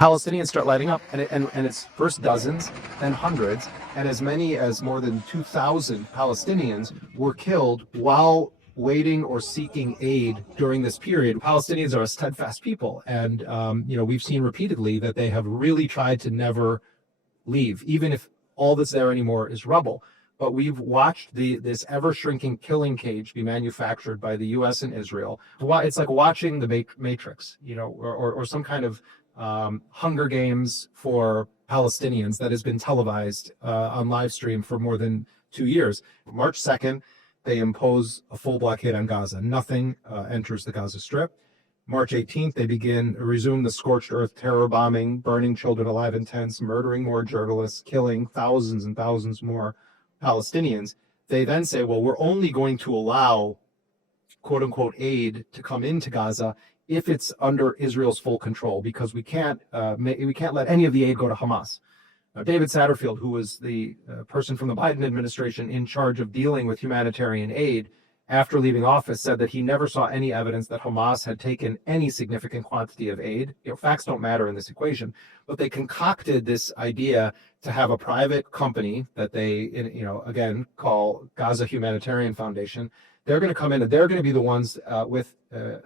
Palestinians start lighting up, and it's first dozens, then hundreds, and as many as more than 2,000 Palestinians were killed while waiting or seeking aid during this period. Palestinians are a steadfast people, and we've seen repeatedly that they have really tried to never leave, even if all that's there anymore is rubble. But we've watched this ever-shrinking killing cage be manufactured by the U.S. and Israel. It's like watching the Matrix, or some kind of Hunger Games for Palestinians that has been televised on live stream for more than 2 years. March 2nd, they impose a full blockade on Gaza. Nothing enters the Gaza Strip. March 18th, they resume the scorched earth terror bombing, burning children alive in tents, murdering more journalists, killing thousands and thousands more Palestinians. They then say, well, we're only going to allow quote unquote aid to come into Gaza if it's under Israel's full control, because we can't let any of the aid go to Hamas. Now, David Satterfield, who was the person from the Biden administration in charge of dealing with humanitarian aid, after leaving office, said that he never saw any evidence that Hamas had taken any significant quantity of aid. Facts don't matter in this equation, but they concocted this idea to have a private company that they, again, call Gaza Humanitarian Foundation. They're going to come in and they're going to be the ones with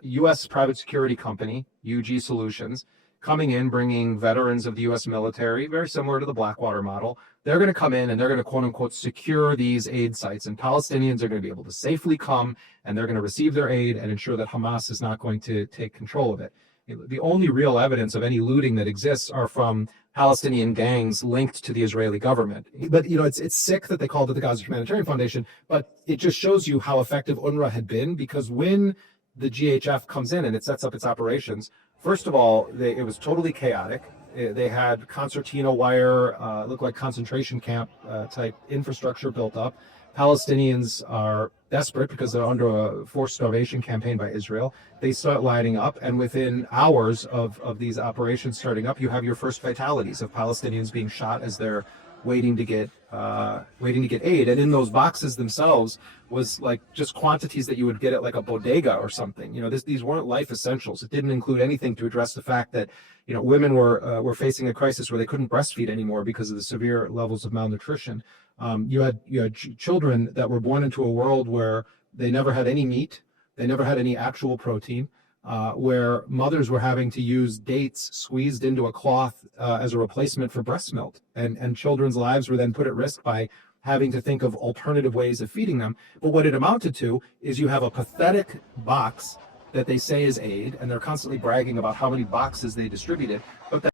U.S. private security company, UG Solutions, coming in, bringing veterans of the U.S. military, very similar to the Blackwater model. They're going to come in and they're going to, quote unquote, secure these aid sites. And Palestinians are going to be able to safely come and they're going to receive their aid and ensure that Hamas is not going to take control of it. The only real evidence of any looting that exists are from Palestinian gangs linked to the Israeli government. But, it's sick that they called it the Gaza Humanitarian Foundation, but it just shows you how effective UNRWA had been, because when the GHF comes in and it sets up its operations, first of all, it was totally chaotic. They had concertina wire, looked like concentration camp type infrastructure built up. Palestinians are desperate because they're under a forced starvation campaign by Israel. They start lining up, and within hours of these operations starting up, you have your first fatalities of Palestinians being shot as they're waiting to get aid. And in those boxes themselves was like just quantities that you would get at like a bodega or something. These weren't life essentials. It didn't include anything to address the fact that women were facing a crisis where they couldn't breastfeed anymore because of the severe levels of malnutrition. You had children that were born into a world where they never had any meat, they never had any actual protein, where mothers were having to use dates squeezed into a cloth as a replacement for breast milk, and children's lives were then put at risk by having to think of alternative ways of feeding them. But what it amounted to is you have a pathetic box that they say is aid, and they're constantly bragging about how many boxes they distributed, but